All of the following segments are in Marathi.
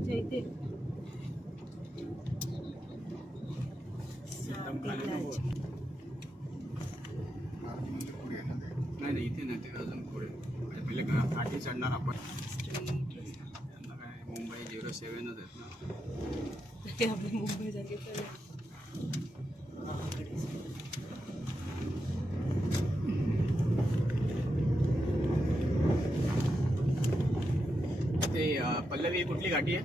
त्यांच्या इथे. नाही नाही इथे नाही ते अजून पुढे. पहिले घाटी चढणार आपण. त्यांना काय मुंबई झिरो सेव्हनच आहेत ना. आपल्या मुंबई सारखे ते अं, पल्लवी कुठली घाटी आहे?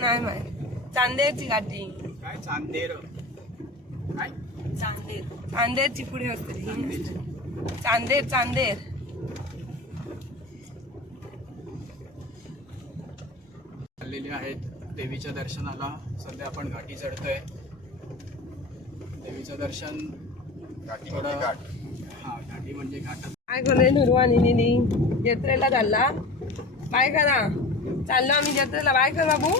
नाही माहिती. चांदेरची गाठी. काय चांदेर? काय? चांदेर. चांदेरची पुढे असते. चांदेर चांदेर. चाललेले आहेत देवीच्या दर्शनाला. सध्या आपण घाटी चढतोय. देवीचं दर्शन घाटी हा घाटी म्हणजे घाटात. काय करले नुरवानी निनी जत्रेला चालला? बाय करा? चाललो आम्ही जत्रेला बाय कर बाबू.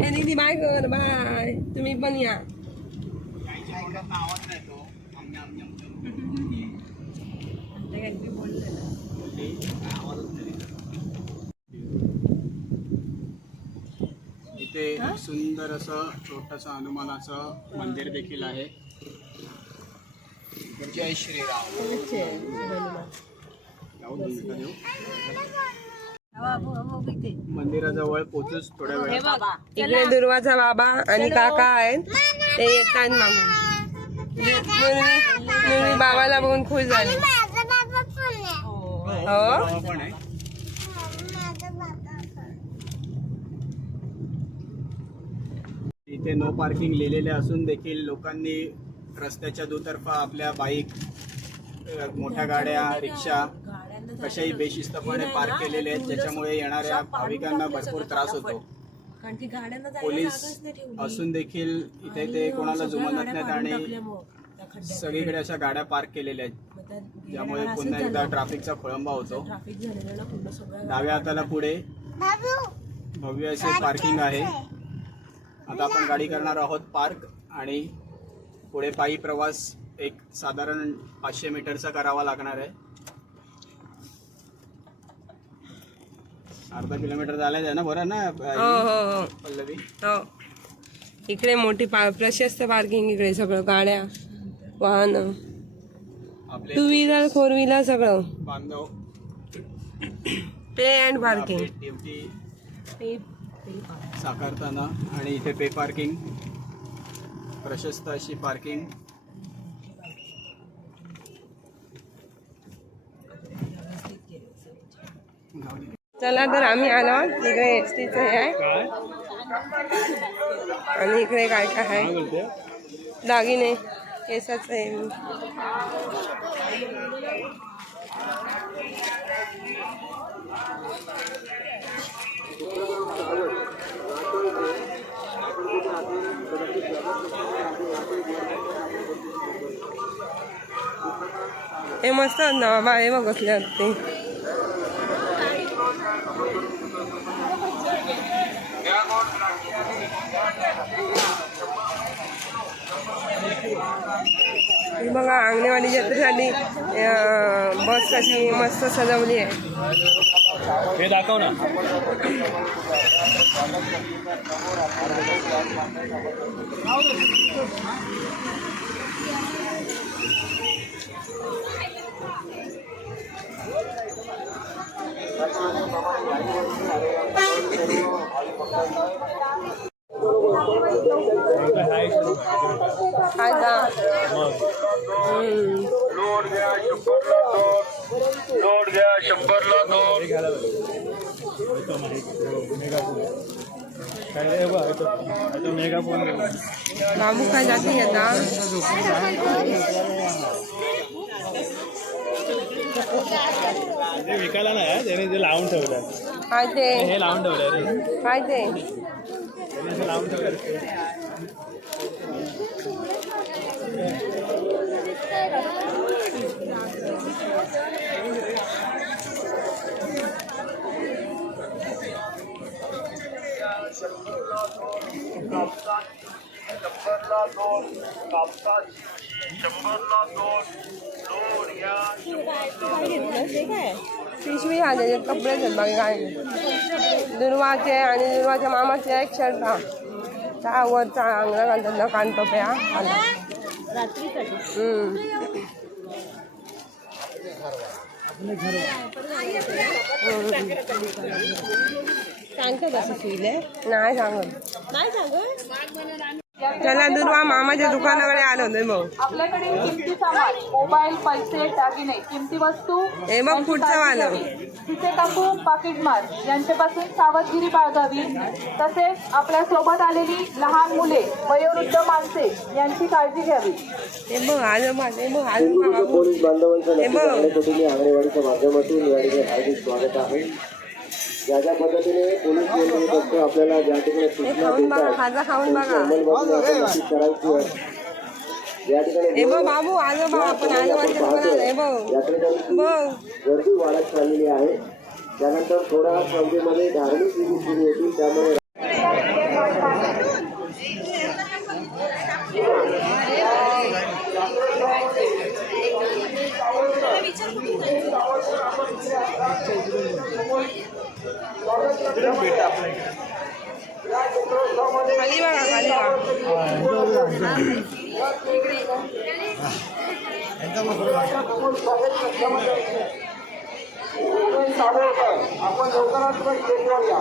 हे निनी बाय कर बाय. तुम्ही पण या. आवाज नाही तो आम्ही आम्ही इथे सुंदर असं छोटस हनुमानाचं मंदिर देखील आहे. जय श्रीराम. मंदिराजवळ पोचूच थोड्या वेळ इकडे दुर्वाचा बाबा आणि काका आहेत. ते येतात मागून. बाबाला बघून खुश झाली. हो. पण आहे. इथे नो पार्किंग लिहिलेले असून देखील लोकांनी रस्त्याच्या दुतर्फा आपल्या बाईक मोठ्या गाड्या रिक्षा कशाही बेशिस्तपणे पार्क केलेले आहेत ज्याच्यामुळे येणाऱ्या भाविकांना भरपूर त्रास होतो. कारण की गाड्यांना पोलीस असून देखील इथे ते कोणाला जुमानत नाहीत आणि सगळीकडे अशा गाड्या पार्क केलेल्या आहेत. ज्यामुळे पुन्हा एकदा ट्रॅफिकचा खोळंबा होतो. ट्रॅफिक झालेलं ना पूर्ण सगळं डाव्या हाताला पुढे भव्य असे पार्किंग आहे. आता आपण गाडी करणार आहोत पार्क आणि पुढे पायी प्रवास एक साधारण पाचशे मीटरचा करावा लागणार आहे. अर्धा किलोमीटर झालाय ना बरं ना हो हो हो. पल्लवी? हो. इकडे मोठी पा प्रशस्त पार्किंग इकडे सगळं गाड्या वाहन. आपले टू व्हीलर फोर व्हीलर सगळं. बांधव. पे अँड पार्किंग आपली ड्युटी साकारताना आणि इथे पे पार्किंग प्रशस्त अशी पार्किंग चला तर आम्ही आलो. इकडे एस टीचं हे आहे. आणि इकडे काय काय आहे? दागिने केसाचं आहे हे मस्त ना बाबा हे बघ आहेत ते ही बघा अंगणेवाडी जत्रेसाठी बस कशी मस्त सजवली आहे. हे दाखव ना. काय का. लोड घ्या शंभरला दोन लोड घ्या शंभरला दोन बाबू काय जाते आता? विकायला नाही त्याने ते लावून ठेवलं काय ते? हे लावून ठेवलं रे. काय ते? लावून ठेवलं शंभरला दोन कापसाची शंभरला दोन घ्या पिशवी हा त्याच्यात कपडेच आहेत बाकी काय दुर्वाचे आणि दुर्वाच्या मामाचे एक शर्ट हा. त्या वरचा अंगला घालतात ना कानटोपे हा. आला. हम्म. सांगतात असं शिवले नाही सांगत. नाही सांगत? चला दुर्वा मामाच्या दुकानाकडे आलो होते भाऊ आपल्याकडे किमती सामान मोबाईल पैसे दागिने किमती वस्तू हे बघ यांची पुढचं वालं. तिथे टाकू पाकिटमार यांच्यापासून सावधगिरी बाळगावी. तसेच आपल्यासोबत आलेली लहान मुले वयोवृद्ध माणसे यांची काळजी घ्यावी. हे बघ आजोबा हे बघ बाबू पोलीस बांधवांचं हे बघ. अंगणवाडीच्या माध्यमातून या ठिकाणी हार्दिक स्वागत आहे. ज्या ज्या पद्धतीने पोलीस नियंत्रण आपल्याला ज्या ठिकाणी सूचना देतात करायची आहे. या ठिकाणी बाबू आजोबा आपण गर्दी वाढत चाललेली आहे. त्यानंतर थोड्या संख्येमध्ये धार्मिक विधी सुरू होतील त्यामुळे खाली बघा खाली आपण लवकरात लवकर या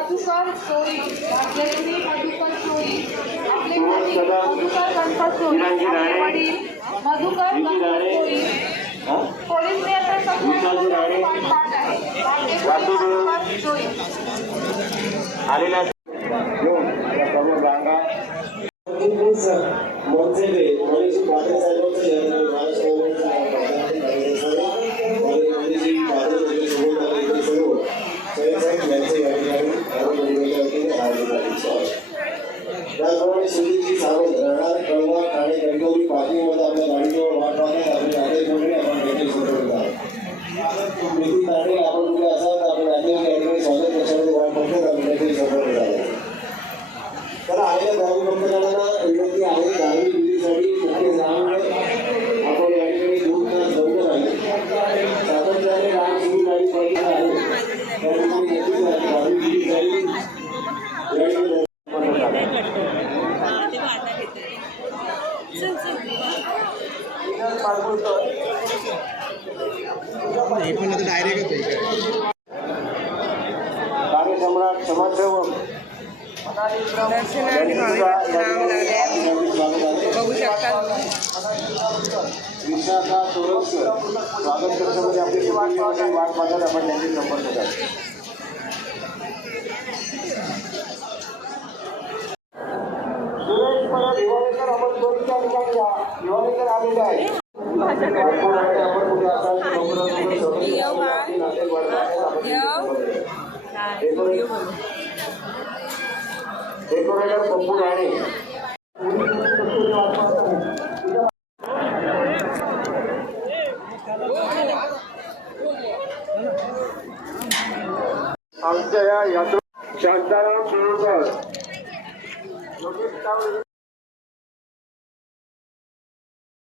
मधुकर चोरी भाग्यश्री मधुकर गणपत मधुकर पोलीस नियंत्रण आलेल्या नाव लागले बघू शकतात विशाखा डेकोरेटर पप्पू राणे आमच्या या यात्रा शांताराम शिरोडकर